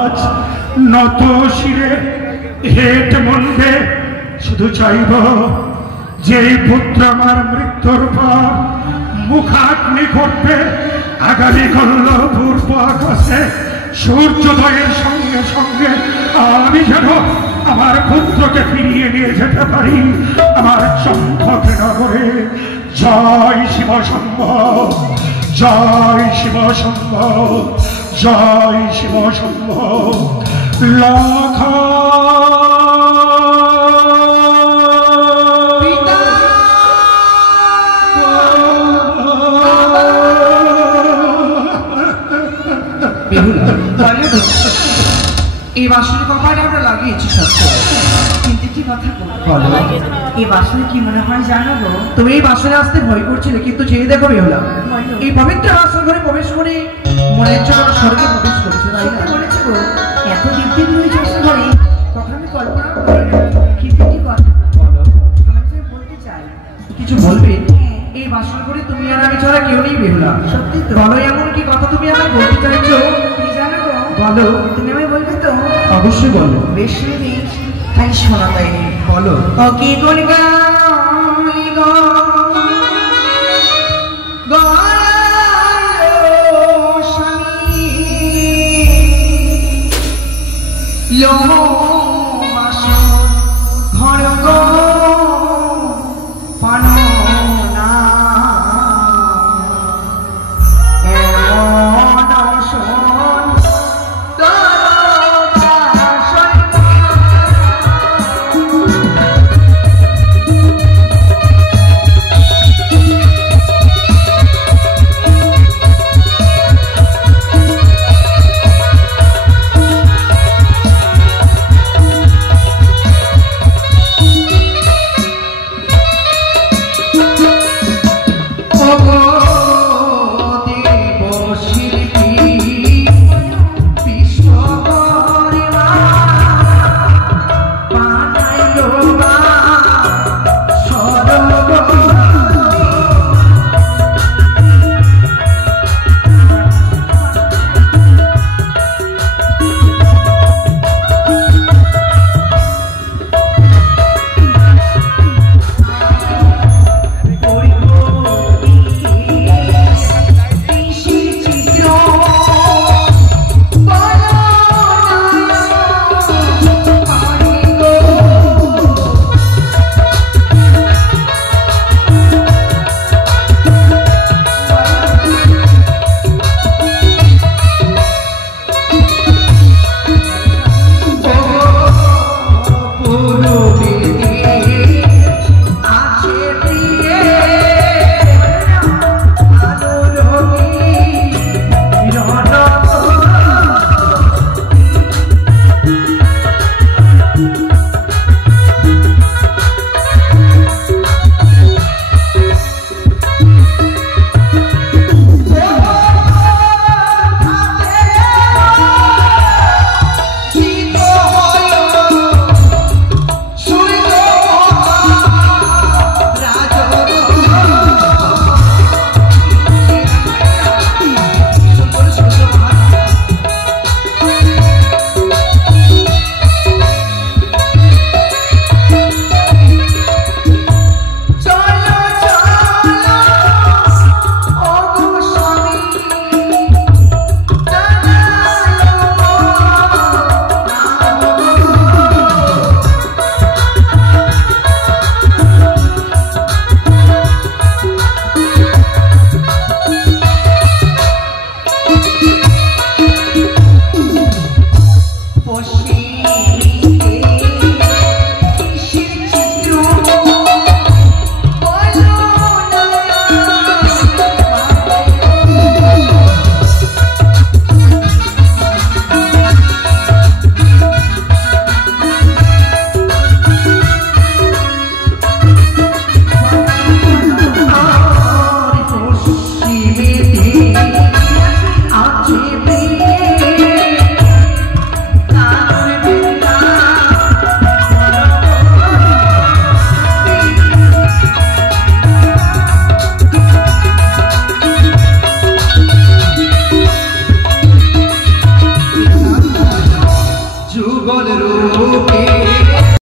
আজ নত শিরে হেট মন্দে শুধু চাইব যে পুত্র আমার মৃত্যুর পর মুখাগ্নি করবে আগামী করল পূর্ব আকাশে সূর্যোদয়ের সঙ্গে সঙ্গে আমি যেন আমার পুত্রকে ফিরিয়ে নিয়ে যেতে পারি আমার চম্পক নগরে। জয় শিব শম্ভ, জয় শিব শম্ভ, জয় শিব শম্ভ। লাখ এই বাসনের কপালে আমরা লাগিয়েছি সত্য, কিন্তু কি কথা বলো, এই বাসনে কি মনে হয় জানো গো? তুমি এই বাসনে আসতে ভয় করছিলে, কিন্তু চেয়ে দেখো বেহুলা, এই পবিত্র বাসন ঘরে প্রবেশ করে মনের জন্য স্বর্গে প্রবেশ করেছে। তাই না বলেছে গো, এত দিব্যি রয়েছে বাসন ঘরে, কথা আমি কল্পনা করি না। কিন্তু কি কথা বলো, আমি বলতে চাই। কিছু বলবে? এই বাসন ঘরে তুমি আর আমি ছাড়া কেউ নেই বেহুলা। সত্যি তো বলো, এমন কি কথা তুমি আমায় বলতে চাইছো? কি জানো গো? বলো, তুমি আমায় বলবে তো? অবশ্যই বলো। বেশ বেশ, তাই শোনা তাই বলো। ও কি কোন গালি গো যুগল রূপ